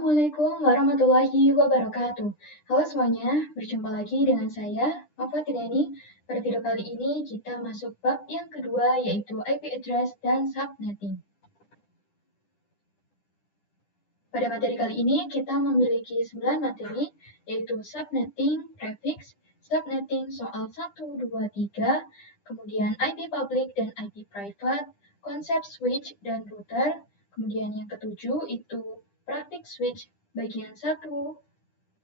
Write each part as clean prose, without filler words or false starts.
Assalamualaikum warahmatullahi wabarakatuh. Halo semuanya, berjumpa lagi dengan saya, Nova Tidani. Pada video kali ini kita masuk bab yang kedua yaitu IP address dan subnetting. Pada materi kali ini kita memiliki 9 materi yaitu subnetting, prefix, subnetting soal 1, 2, 3, kemudian IP public dan IP private, konsep switch dan router, kemudian yang ketujuh itu praktik switch bagian 1,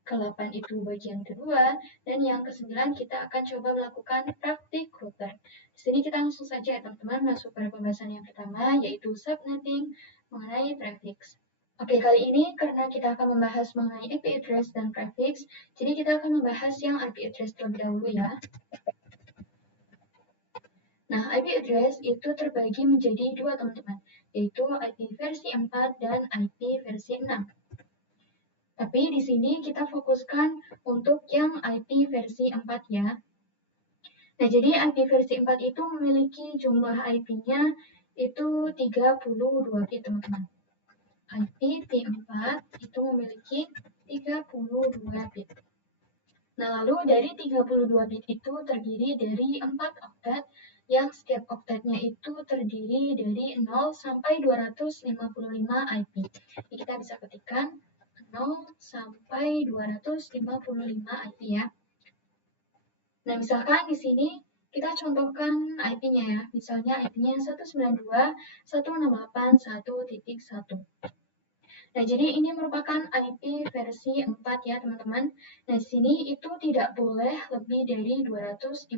ke-8 itu bagian kedua, dan yang ke-9 kita akan coba melakukan praktik router. Di sini kita langsung saja ya teman-teman masuk pada pembahasan yang pertama yaitu subnetting mengenai prefix. Oke, kali ini karena kita akan membahas mengenai IP address dan prefix, jadi kita akan membahas yang IP address terlebih dahulu ya. Nah, IP address itu terbagi menjadi dua teman-teman, yaitu IP versi 4 dan IP versi 6. Tapi di sini kita fokuskan untuk yang IP versi 4 ya. Nah, jadi IP versi 4 itu memiliki jumlah IP-nya itu 32 bit teman-teman. IP V4 itu memiliki 32 bit. Nah, lalu dari 32 bit itu terdiri dari 4 oktet yang setiap oktetnya itu terdiri dari 0 sampai 255 IP. Jadi kita bisa ketikkan 0 sampai 255 IP ya. Nah, misalkan di sini kita contohkan IP-nya ya. Misalnya IP-nya 192.168.1.1. Nah, jadi ini merupakan IP versi 4 ya, teman-teman. Nah, di sini itu tidak boleh lebih dari 255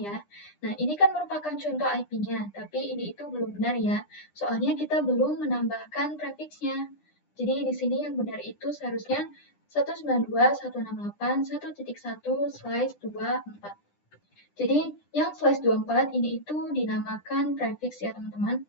ya. Nah, ini kan merupakan contoh IP-nya, tapi ini itu belum benar ya. Soalnya kita belum menambahkan prefixnya. Jadi di sini yang benar itu seharusnya 192.168.1.1/24. Jadi yang /24 ini itu dinamakan prefix ya, teman-teman.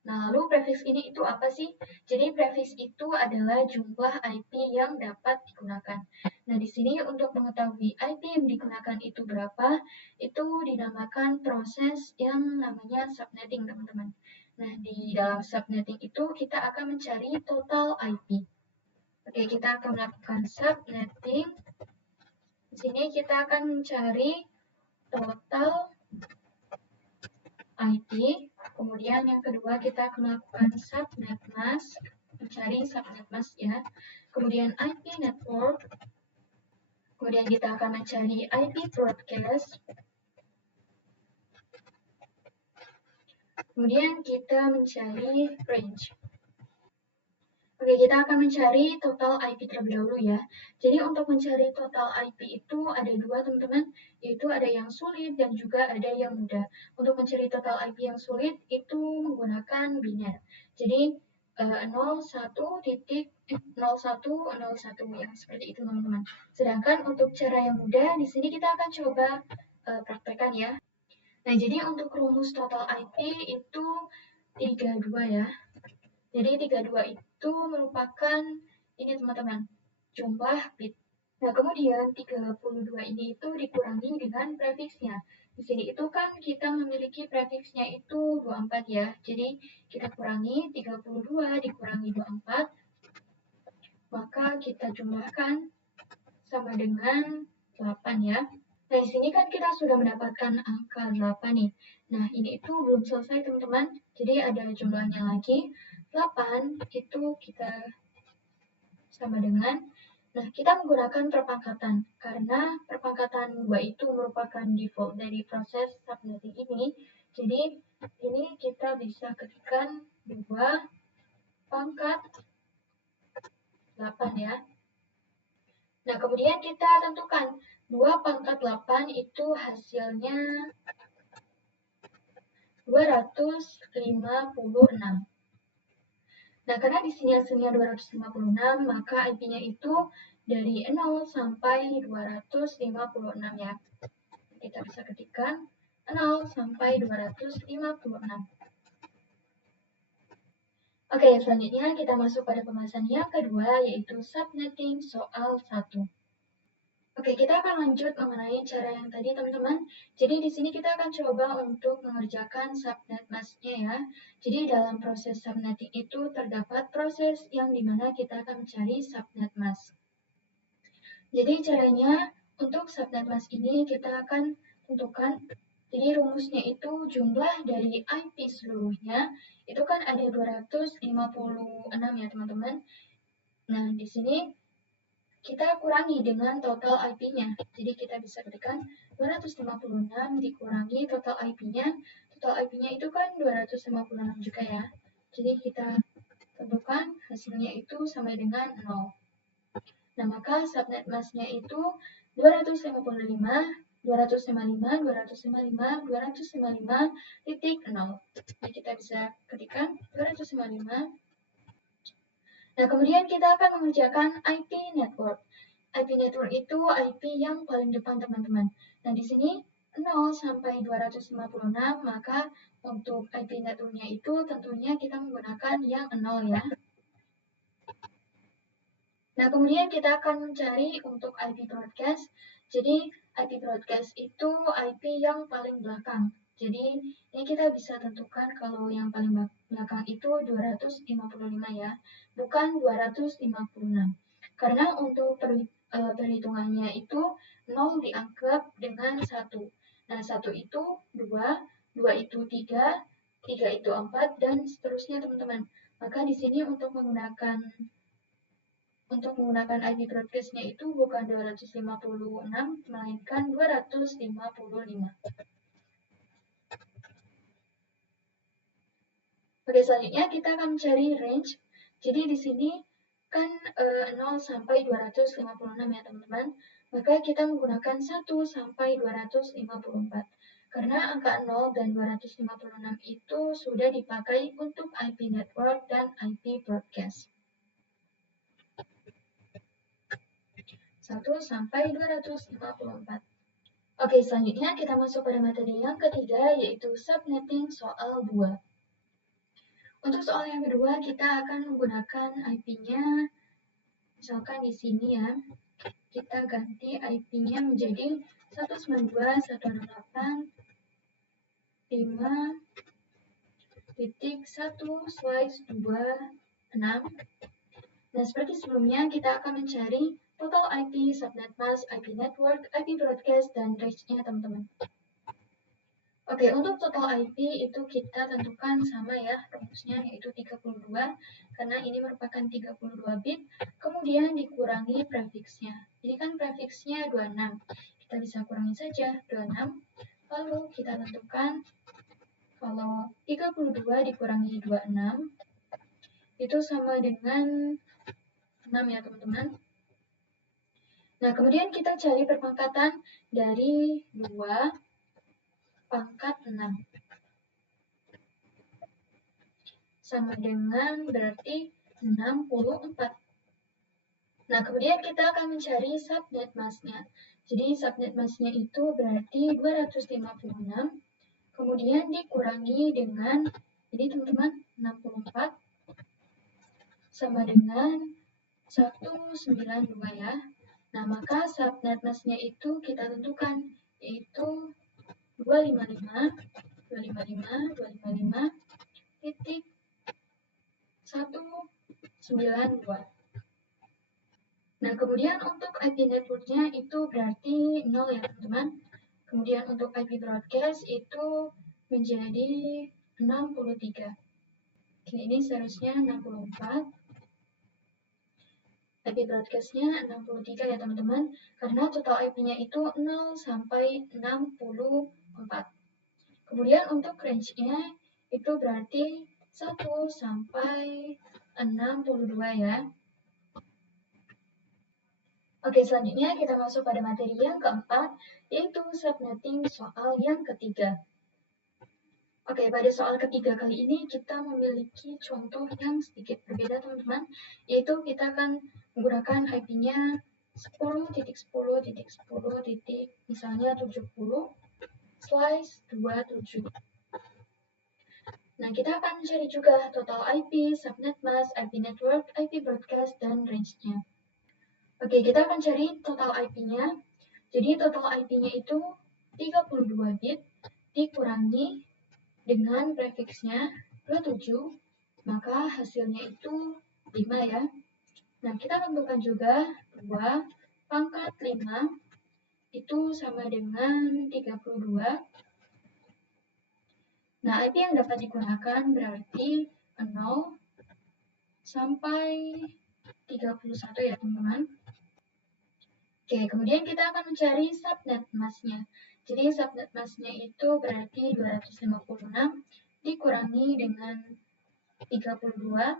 Nah, lalu prefix ini itu apa sih? Jadi prefix itu adalah jumlah IP yang dapat digunakan. Nah, di sini untuk mengetahui IP yang digunakan itu berapa, itu dinamakan proses yang namanya subnetting, teman-teman. Nah, di dalam subnetting itu kita akan mencari total IP. Oke, kita akan melakukan subnetting. Di sini kita akan mencari total IP. Kemudian yang kedua kita akan melakukan subnet mask, mencari subnet mask ya. Kemudian IP network. Kemudian kita akan mencari IP broadcast. Kemudian kita mencari range. Oke, kita akan mencari total IP terlebih dahulu ya. Jadi untuk mencari total IP itu ada dua teman-teman, yaitu ada yang sulit dan juga ada yang mudah. Untuk mencari total IP yang sulit itu menggunakan biner. Jadi 01.0101 yang seperti itu teman-teman. Sedangkan untuk cara yang mudah di sini kita akan coba praktekkan ya. Nah, jadi untuk rumus total IP itu 32 ya. Jadi 32 itu merupakan ini teman-teman, jumlah bit. Nah, kemudian 32 ini itu dikurangi dengan prefixnya. Di sini itu kan kita memiliki prefixnya itu 24 ya. Jadi kita kurangi 32 dikurangi 24. Maka kita jumlahkan sama dengan 8 ya. Nah, di sini kan kita sudah mendapatkan angka 8 nih. Nah, ini itu belum selesai teman-teman. Jadi ada jumlahnya lagi. 8 itu kita sama dengan, nah kita menggunakan perpangkatan. Karena perpangkatan 2 itu merupakan default dari proses subnetting ini. Jadi ini kita bisa ketikkan 2 pangkat 8 ya. Nah, kemudian kita tentukan 2 pangkat 8 itu hasilnya 256. Nah, karena di sini hasilnya 256, maka IP-nya itu dari 0 sampai 256 ya. Kita bisa ketikkan 0 sampai 256. Oke, selanjutnya kita masuk pada pembahasan yang kedua, yaitu subnetting soal 1. Oke, kita akan lanjut mengenai cara yang tadi, teman-teman. Jadi di sini kita akan coba untuk mengerjakan subnet mask-nya ya. Jadi dalam proses subnetting itu terdapat proses yang dimana kita akan mencari subnet mask. Jadi caranya untuk subnet mask ini kita akan tentukan. Jadi rumusnya itu jumlah dari IP seluruhnya itu kan ada 256 ya, teman-teman. Nah, di sini kita kurangi dengan total IP-nya. Jadi kita bisa ketikkan 256 dikurangi total IP-nya. Total IP-nya itu kan 256 juga ya. Jadi kita tentukan hasilnya itu sama dengan 0. Nah, maka subnet mask-nya itu 255, 255, 255, 255, titik 0. Jadi kita bisa ketikkan 255. Nah, kemudian kita akan mengerjakan IP network. IP network itu IP yang paling depan, teman-teman. Nah, di sini 0 sampai 256, maka untuk IP networknya itu tentunya kita menggunakan yang 0 ya. Nah, kemudian kita akan mencari untuk IP broadcast. Jadi, IP broadcast itu IP yang paling belakang. Jadi, ini kita bisa tentukan kalau yang paling belakang itu 255 ya, bukan 256. Karena untuk perhitungannya itu 0 dianggap dengan 1. Nah, 1 itu 2, 2 itu 3, 3 itu 4, dan seterusnya, teman-teman. Maka di sini untuk menggunakan IP broadcast-nya itu bukan 256, melainkan 255. Oke, selanjutnya kita akan mencari range. Jadi di sini kan 0 sampai 256 ya, teman-teman. Maka kita menggunakan 1 sampai 254. Karena angka 0 dan 256 itu sudah dipakai untuk IP network dan IP broadcast. 1 sampai 254. Oke, selanjutnya kita masuk pada materi yang ketiga, yaitu subnetting soal 2. Untuk soal yang kedua, kita akan menggunakan IP-nya, misalkan di sini ya, kita ganti IP-nya menjadi 192.168.5.1/26. Nah, seperti sebelumnya, kita akan mencari total IP, subnet mask, IP network, IP broadcast, dan range-nya, teman-teman. Oke, untuk total IP itu kita tentukan sama ya, rumusnya yaitu 32, karena ini merupakan 32 bit, kemudian dikurangi prefiksnya. Ini kan prefiksnya 26, kita bisa kurangi saja 26, lalu kita tentukan kalau 32 dikurangi 26, itu sama dengan 6 ya, teman-teman. Nah, kemudian kita cari perpangkatan dari 2 pangkat 6. Sama dengan berarti 64. Nah, kemudian kita akan mencari subnet mask-nya. Jadi subnet mask-nya itu berarti 256, kemudian dikurangi dengan, jadi teman-teman, 64 sama dengan 192 ya. Nah, maka subnet mask-nya itu kita tentukan, yaitu 255, 255, 255, titik 192. Nah, kemudian untuk IP network-nya itu berarti 0 ya, teman-teman. Kemudian untuk IP broadcast itu menjadi 63. Oke, ini seharusnya 64. IP broadcast-nya 63 ya, teman-teman. Karena total IP-nya itu 0 sampai 64. Kemudian untuk range-nya itu berarti 1 sampai 62 ya. Oke, selanjutnya kita masuk pada materi yang keempat, yaitu subnetting soal yang ketiga. Oke, pada soal ketiga kali ini kita memiliki contoh yang sedikit berbeda, teman-teman, yaitu kita akan menggunakan IP-nya 10.10.10. Misalnya 70/27. Nah, kita akan mencari juga total IP, subnet mask, IP network, IP broadcast, dan range-nya. Oke, kita akan cari total IP-nya. Jadi total IP-nya itu 32 bit dikurangi dengan prefiksnya 27, maka hasilnya itu 5 ya. Nah, kita tentukan juga 2 pangkat 5 itu sama dengan 32. Nah, IP yang dapat digunakan berarti 0 sampai 31 ya teman-teman. Oke, kemudian kita akan mencari subnet masknya. Jadi subnet masknya itu berarti 256 dikurangi dengan 32,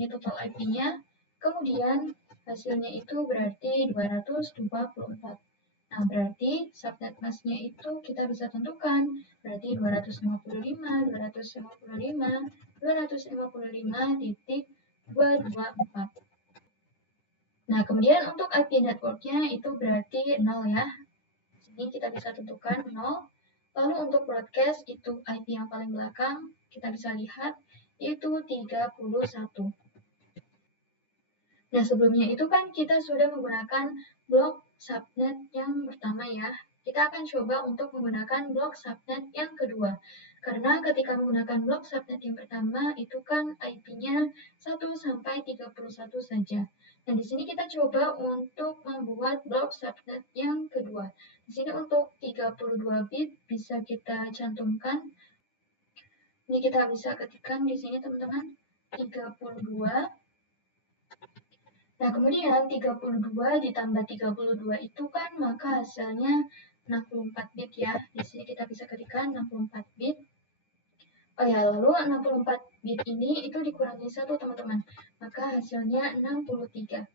ini total IP-nya. Kemudian hasilnya itu berarti 224. Nah, berarti subnet masknya itu kita bisa tentukan. Berarti 255, 255, 255.224. Nah, kemudian untuk IP network-nya itu berarti 0 ya. Sini kita bisa tentukan 0. Lalu untuk broadcast itu IP yang paling belakang, kita bisa lihat yaitu 31. Nah, sebelumnya itu kan kita sudah menggunakan blok subnet yang pertama ya. Kita akan coba untuk menggunakan blok subnet yang kedua. Karena ketika menggunakan blok subnet yang pertama itu kan IP-nya 1 sampai 31 saja. Nah, di sini kita coba untuk membuat blok subnet yang kedua. Di sini untuk 32 bit bisa kita cantumkan. Ini kita bisa ketikkan di sini teman-teman 32. Nah, kemudian 32 ditambah 32 itu kan maka hasilnya 64 bit ya. Di sini kita bisa ketikkan 64 bit. Oh ya, lalu 64 bit ini itu dikurangi 1 teman-teman. Maka hasilnya 63.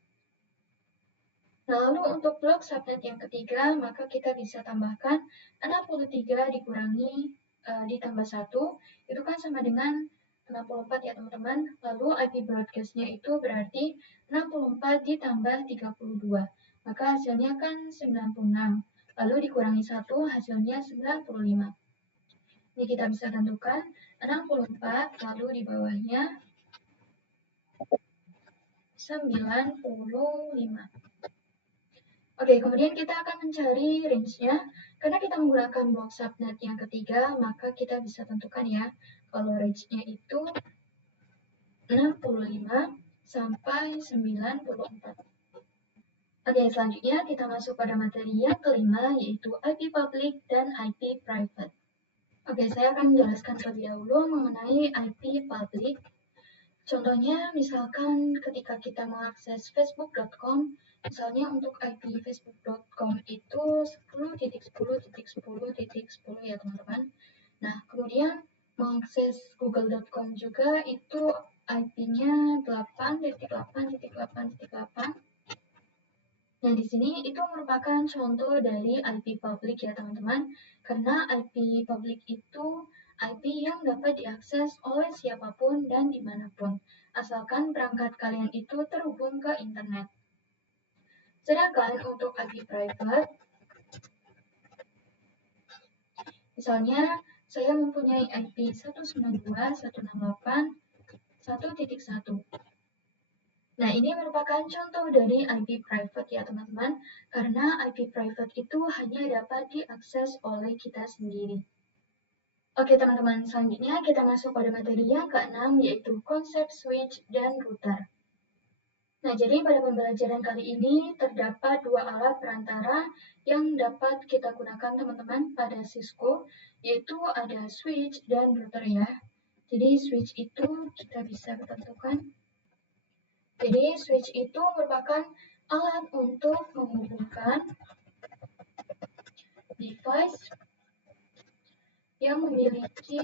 Nah, lalu untuk blok subnet yang ketiga, maka kita bisa tambahkan 63 dikurangi ditambah 1, itu kan sama dengan 64 ya teman-teman. Lalu IP broadcast-nya itu berarti 64 ditambah 32. Maka hasilnya kan 96. Lalu dikurangi 1, hasilnya 95. Ini kita bisa tentukan 64, lalu di bawahnya 95. Oke, kemudian kita akan mencari range-nya. Karena kita menggunakan blok subnet yang ketiga, maka kita bisa tentukan ya, kalau range-nya itu 65 sampai 94. Oke, selanjutnya kita masuk pada materi yang kelima, yaitu IP public dan IP private. Oke, saya akan menjelaskan terlebih dahulu mengenai IP public. Contohnya, misalkan ketika kita mengakses facebook.com, misalnya untuk IP facebook.com itu 10.10.10.10 ya teman-teman. Nah, kemudian mengakses google.com juga itu IP-nya 8.8.8.8. Nah, di sini itu merupakan contoh dari IP public ya teman-teman. Karena IP public itu IP yang dapat diakses oleh siapapun dan dimanapun, asalkan perangkat kalian itu terhubung ke internet. Sedangkan untuk IP private, misalnya saya mempunyai IP 192.168.1.1. Nah, ini merupakan contoh dari IP private ya teman-teman, karena IP private itu hanya dapat diakses oleh kita sendiri. Oke teman-teman, selanjutnya kita masuk pada materi yang ke-6, yaitu konsep switch dan router. Nah, jadi pada pembelajaran kali ini terdapat dua alat perantara yang dapat kita gunakan teman-teman pada Cisco, yaitu ada switch dan router ya. Jadi switch itu kita bisa tentukan. Jadi switch itu merupakan alat untuk menghubungkan device yang memiliki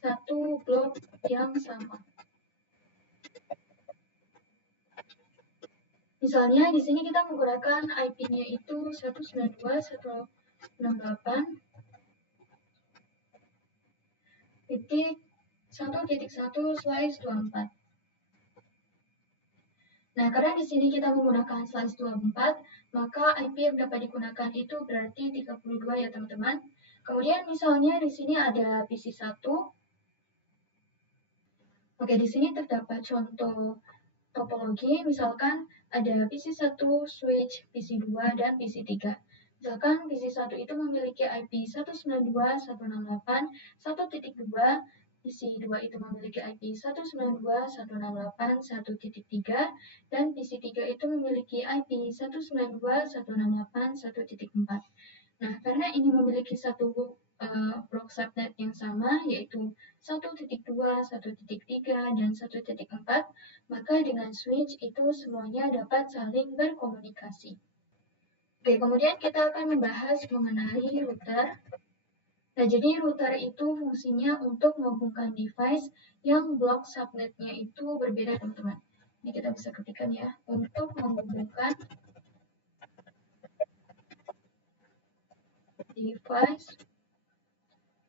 satu blok yang sama. Misalnya di sini kita menggunakan IP-nya itu 192.168.1.1/24. Nah, karena di sini kita menggunakan slice 24, maka IP yang dapat digunakan itu berarti 32 ya teman-teman. Kemudian misalnya di sini ada PC 1. Oke, di sini terdapat contoh topologi, misalkan ada PC1, switch, PC2, dan PC3. Misalkan PC1 itu memiliki IP 192.168.1.2, PC2 itu memiliki IP 192.168.1.3, dan PC3 itu memiliki IP 192.168.1.4. Nah, karena ini memiliki satu blok subnet yang sama, yaitu 1.2, 1.3, dan 1.4, maka dengan switch itu semuanya dapat saling berkomunikasi. Oke, kemudian kita akan membahas mengenai router. Nah, jadi router itu fungsinya untuk menghubungkan device yang blok subnetnya itu berbeda, teman-teman. Ini kita bisa ketikkan ya, untuk menghubungkan device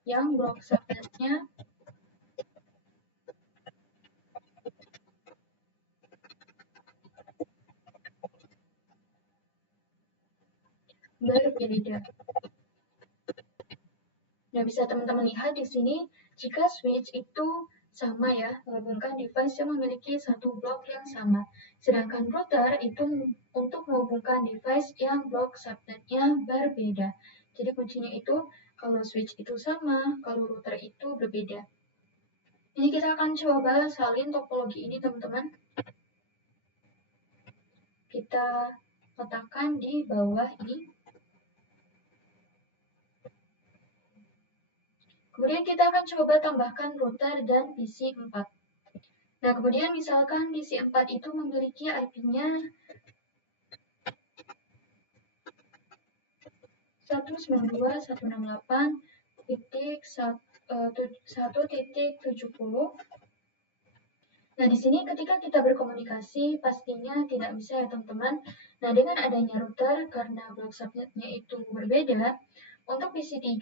yang blok subnetnya berbeda. Nah, bisa teman-teman lihat di sini, jika switch itu sama ya, menghubungkan device yang memiliki satu blok yang sama. Sedangkan router itu untuk menghubungkan device yang blok subnetnya berbeda. Jadi kuncinya itu, kalau switch itu sama, kalau router itu berbeda. Ini kita akan coba salin topologi ini, teman-teman. Kita letakkan di bawah ini. Kemudian kita akan coba tambahkan router dan PC4. Nah, kemudian misalkan PC4 itu memiliki IP-nya 192.168.1.70. Nah, di sini ketika kita berkomunikasi, pastinya tidak bisa ya, teman-teman. Nah, dengan adanya router, karena blok subnetnya itu berbeda, untuk PC3,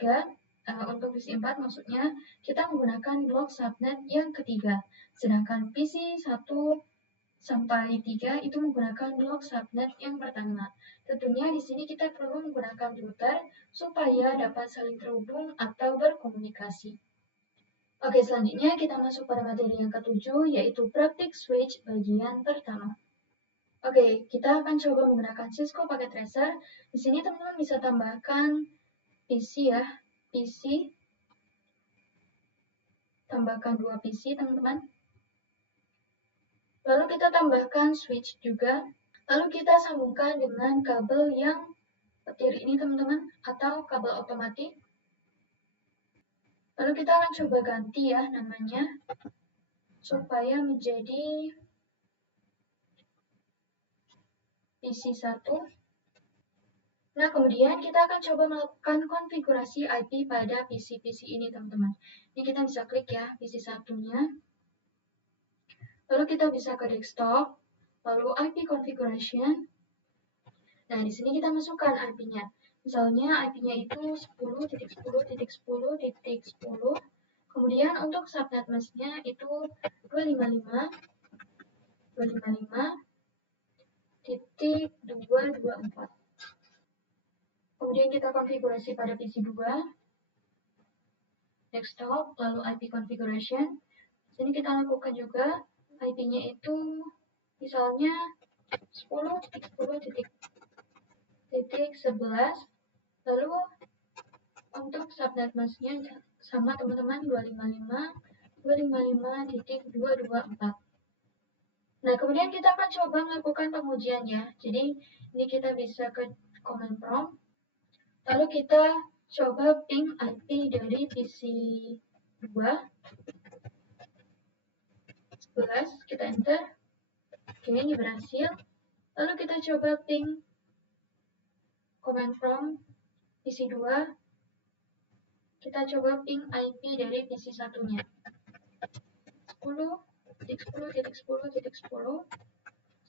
untuk PC4 maksudnya, kita menggunakan blok subnet yang ketiga. Sedangkan PC1 sampai 3 itu menggunakan blok subnet yang pertama. Tentunya di sini kita perlu menggunakan router supaya dapat saling terhubung atau berkomunikasi. Oke, selanjutnya kita masuk pada materi yang ketujuh, yaitu praktik switch bagian pertama. Oke, kita akan coba menggunakan Cisco Packet Tracer. Di sini teman-teman bisa tambahkan PC ya, PC, tambahkan 2 PC teman-teman. Lalu kita tambahkan switch juga. Lalu kita sambungkan dengan kabel yang petir ini teman-teman, atau kabel otomatis. Lalu kita akan coba ganti ya namanya, supaya menjadi PC1. Nah, kemudian kita akan coba melakukan konfigurasi IP pada PC-PC ini, teman-teman. Ini kita bisa klik ya, PC1-nya. Lalu kita bisa ke desktop, lalu IP configuration. Nah, di sini kita masukkan IP-nya. Misalnya IP-nya itu 10.10.10.10. Kemudian untuk subnet mask-nya itu 255.224. Kemudian kita konfigurasi pada PC2, desktop, lalu IP configuration. Sini kita lakukan juga IP-nya itu misalnya 10.10.11. Lalu untuk subnet mask-nya sama teman-teman, 255.255.224. Nah, kemudian kita akan coba melakukan pengujian ya. Jadi ini kita bisa ke command prompt. Lalu kita coba ping IP dari PC2 11, kita enter. Oke, ini berhasil. Lalu kita coba ping command prompt PC2. Kita coba ping IP dari PC1-nya. 10.10.10.10.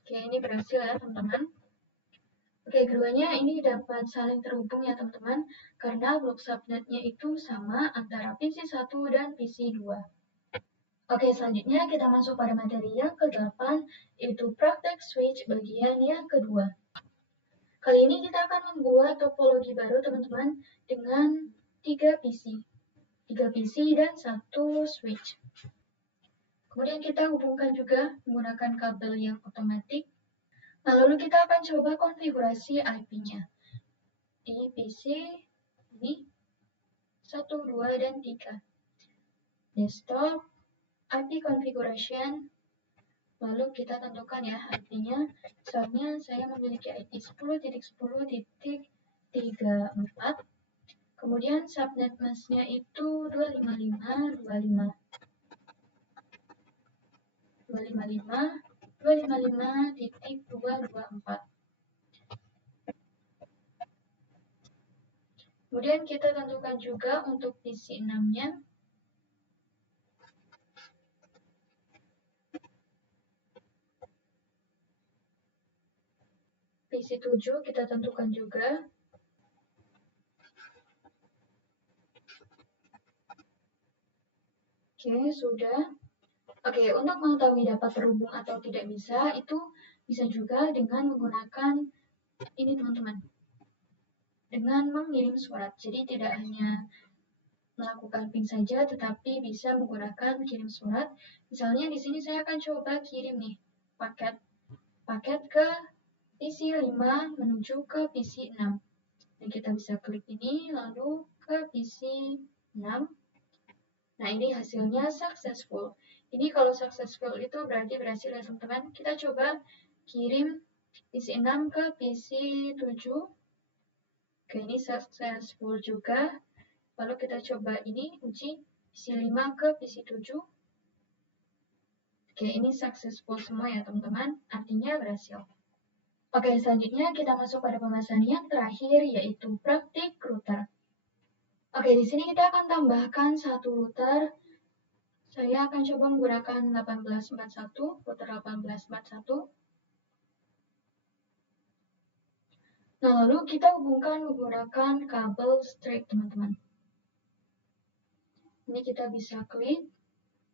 Oke, ini berhasil ya, teman-teman. Oke, keduanya ini dapat saling terhubung ya, teman-teman, karena blok subnetnya itu sama antara PC1 dan PC2. Oke, selanjutnya kita masuk pada materi yang ke-8, yaitu praktek switch bagian yang kedua. Kali ini kita akan membuat topologi baru, teman-teman, dengan 3 PC. 3 PC dan 1 switch. Kemudian kita hubungkan juga menggunakan kabel yang otomatis. Nah, lalu kita akan coba konfigurasi IP-nya di PC ini 1, 2, dan 3. Desktop, IP configuration, lalu kita tentukan ya IP-nya. Misalnya saya memiliki IP 10.10.34, kemudian subnet masknya itu 255.255.255.224. Kemudian kita tentukan juga untuk PC 6-nya. PC 7 kita tentukan juga. Oke, sudah. Oke, untuk mengetahui dapat terhubung atau tidak bisa, itu bisa juga dengan menggunakan ini teman-teman. Dengan mengirim surat. Jadi tidak hanya melakukan ping saja, tetapi bisa menggunakan kirim surat. Misalnya di sini saya akan coba kirim nih paket ke PC 5 menuju ke PC 6. Dan kita bisa klik ini lalu ke PC 6. Nah, ini hasilnya successful. Ini kalau successful itu berarti berhasil ya teman-teman. Kita coba kirim PC 6 ke PC 7. Oke, ini successful juga. Lalu kita coba ini uji PC 5 ke PC 7. Oke, ini successful semua ya teman-teman. Artinya berhasil. Oke, selanjutnya kita masuk pada pembahasan yang terakhir yaitu praktik router. Oke, di sini kita akan tambahkan satu router. Saya akan coba menggunakan 1841, router 1841. Nah, lalu kita hubungkan menggunakan kabel straight, teman-teman. Ini kita bisa klik.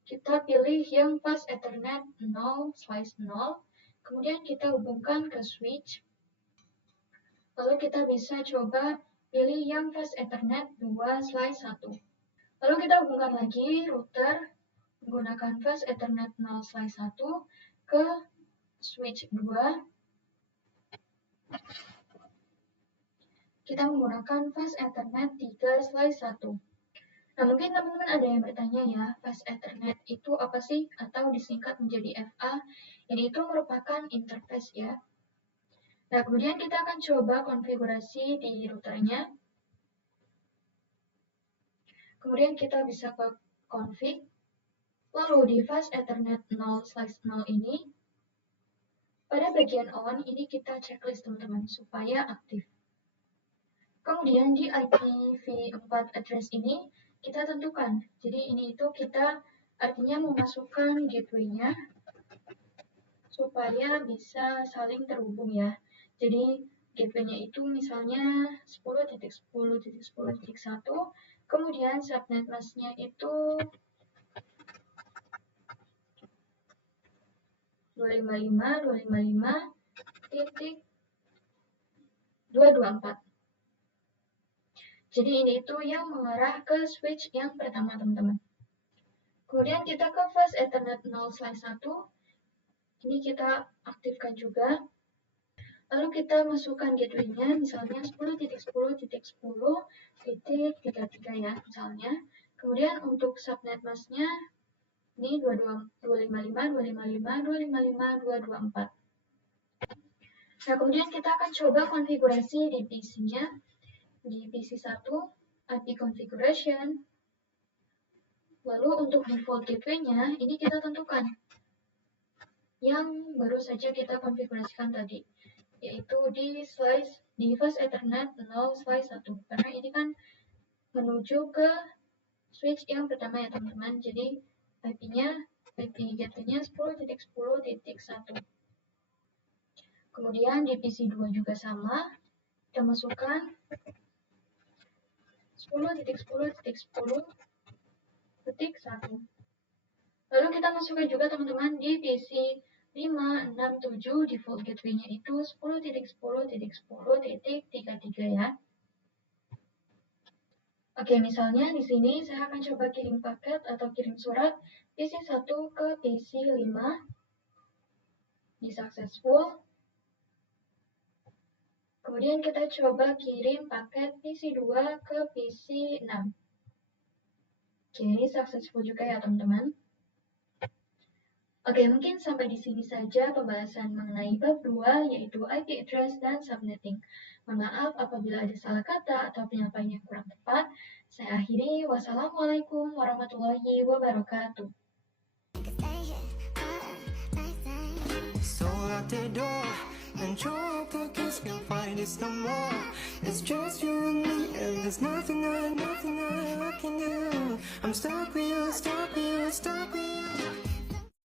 Kita pilih yang fast Ethernet 0/0. Kemudian kita hubungkan ke switch. Lalu kita bisa coba pilih yang fast Ethernet 2/1. Lalu kita hubungkan lagi router menggunakan fast Ethernet 0/1 ke switch 2. Kita menggunakan fast Ethernet 3/1. Nah, mungkin teman-teman ada yang bertanya ya, fast Ethernet itu apa sih? Atau disingkat menjadi FA, yang itu merupakan interface ya. Nah, kemudian kita akan coba konfigurasi di routernya. Kemudian kita bisa ke config. Lalu di fast Ethernet 0/0 ini, pada bagian on ini kita checklist teman-teman supaya aktif. Kemudian di IPv4 address ini kita tentukan. Jadi ini itu kita artinya memasukkan gateway-nya supaya bisa saling terhubung ya. Jadi gateway-nya itu misalnya 10.10.10.1, kemudian subnet masknya itu 255.255.224. Jadi ini itu yang mengarah ke switch yang pertama teman-teman. Kemudian kita ke fast Ethernet 0/1. Ini kita aktifkan juga. Lalu kita masukkan gateway-nya misalnya 10.10.10.33 ya misalnya. Kemudian untuk subnet masknya ini 255.255.255.224. Nah, kemudian kita akan coba konfigurasi di PC-nya. Di PC 1, IP configuration. Lalu untuk default gateway-nya, ini kita tentukan. Yang baru saja kita konfigurasikan tadi, yaitu di fast Ethernet 0/1. Karena ini kan menuju ke switch yang pertama ya teman-teman. Jadi IP gateway-nya 10.10.1. Kemudian di PC 2 juga sama. Kita masukkan 10.10.10.1. Lalu kita masukkan juga teman-teman di PC 567 default gateway-nya itu 10.10.10.33 ya. Oke, misalnya di sini saya akan coba kirim paket atau kirim surat PC 1 ke PC 5. Di successful. Kemudian kita coba kirim paket PC2 ke PC6. Oke, ini successful juga ya teman-teman. Oke, mungkin sampai di sini saja pembahasan mengenai bab 2, yaitu IP address dan subnetting. Mohon maaf apabila ada salah kata atau penyampaian yang kurang tepat. Saya akhiri. Wassalamualaikum warahmatullahi wabarakatuh. So out the door, and your pockets can't find us no more. It's just you and me, and there's nothing I can do. I'm stuck with you, stuck with you, stuck with you.